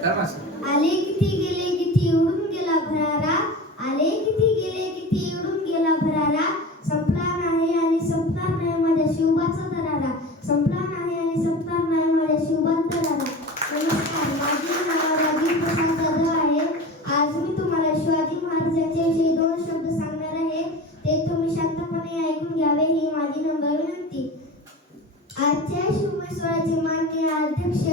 आले किती गेले किती उडून गेला भरारा, आले किती गेले किती उडून गेला भरारा, संपला नाही आणि संपणार नाही माझ्या शिवबाचा दरारा, संपला नाही आणि संपणार नाही माझ्या शिवबाचा दरारा. नमस्कार, माझे नाव राजीव प्रसाद जाधव आहे. आज मी तुम्हाला शिवाजी महाराजांच्या विषयी 2 शब्द सांगणार आहे. ते तुम्ही शांतपणे ऐकून घ्यावे ही माझी नम्र विनंती. आजच्या शिवमहोत्सवाचे माननीय अध्यक्ष,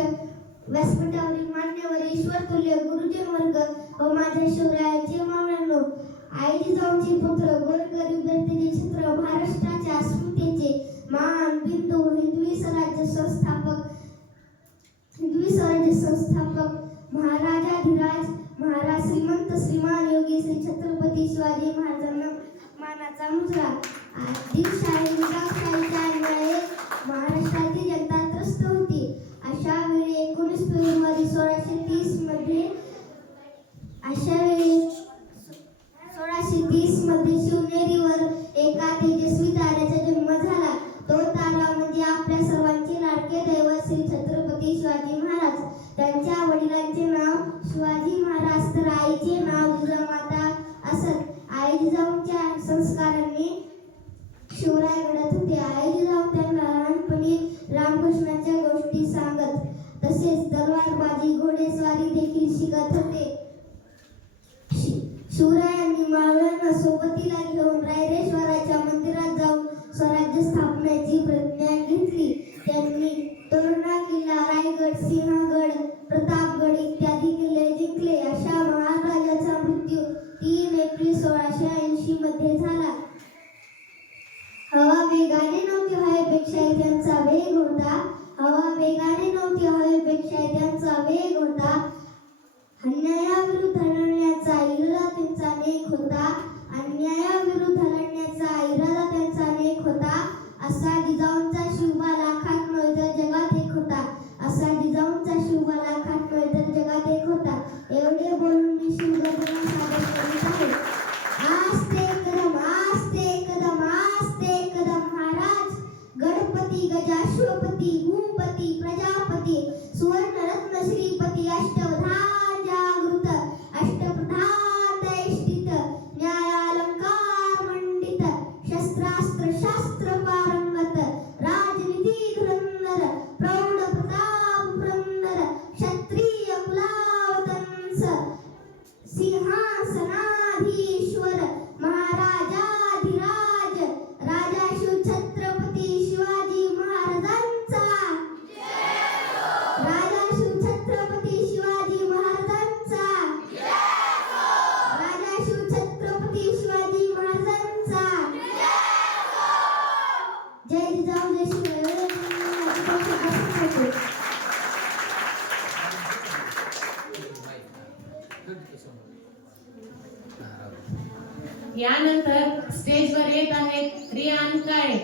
व्यासपीठावरील मान्यवर, ईश्वरतुल्य गुरुजन वर्ग व माझ्या शिवरायांचे मावळ्यांनो, आई जिजाऊंचे पुत्र, गोरगरीब विद्यार्थी छत्र, महाराष्ट्राच्या अस्मितेचे मान बिंदू, हिंदवी स्वराज्य संस्थापक महाराजाधिराज महाराज श्रीमंत श्रीमान योगी श्री छत्रपती शिवाजी महाराजांना मानाचा मुजरा. दिनशाही निजामशाहीच्या अन्यायाने महाराष्ट्राची जनता त्रस्त होती. अशा वेळी 19 फेब्रुवारी 1630 मध्ये शिवनेरीवर एका तेजस्वी ताऱ्याचा जन्म झाला. तो तारा म्हणजे आपल्या सर्वांचे लाडके दैवत श्री छत्रपती शिवाजी महाराज. त्यांच्या वडिलांचे नाव शिवाजी महाराज तर आईचे नाव जिजामाता असत. आई जिजाऊंच्या संस्कारांनी शिवराय घडत होते. आई जिजाऊ त्यांना लहानपणी रामकृष्णाच्या गोष्टी सांगत, तसेच तलवारबाजी, घोडेस्वारी देखील शिकत होते. शिवरायांनी मावळ्यांना सोबतीला घेऊन रायरेश्वराच्या मंदिरात जाऊन स्वराज्य स्थापनेची प्रतिज्ञा घेतली. त्यांनी तोरणा किल्ला, रायगड, सिंहगड, प्रतापगड इत्यादी किल्ले जिंकले. अशा महाराजाचा मृत्यू 3 एप्रिल 1680 मध्ये झाला. हवा वेगाने नव्हती, हवेपेक्षा त्यांचा वेग होता. हवा वेगाने नव्हती, हवेपेक्षा त्यांचा वेग होता. अन्यायाविरुद्ध लढण्याचा इरादा त्यांचा नेक होता. अन्यायाविरुद्ध लढण्याचा इरादा त्यांचा नेक होता. असा जिजाऊंचा शिवबा लाखात नव्हे तर जगात एक होता. असा जिजाऊंचा शिवबा लाखात नव्हे तर जगात एक होता. एवढे बोलून मी शिवगर्जना सादर करीत आहे. आस्ते कदम, आस्ते कदम, आस्ते कदम महाराज. गणपती, गजाश्वपती, भूपती, प्रजापती, सुवर्णरत्न श्रीपती, अष्टवधान जागृत, अष्टप्रधान दैष्टित, न्यायालंकार मंडित, शस्त्रास्त्र शास्त्र पारंगत, राजनीती धुरंधर, प्रौढ प्रताप पुरंदर, क्षत्रिय कुलावतंस, सिंहासनाधीश्वर, महाराजाधिराज, राजा शिव छत्रपती शिवाजी महाराजांचा, राजा शिव छत्रपती शिवाजी महाराजांचा, राजा शिव छत्रपती शिवाजी महाराजांचा. जय जिजाऊ, जय शिवराय. यानंतर स्टेजवर येत आहेत रियान काळे.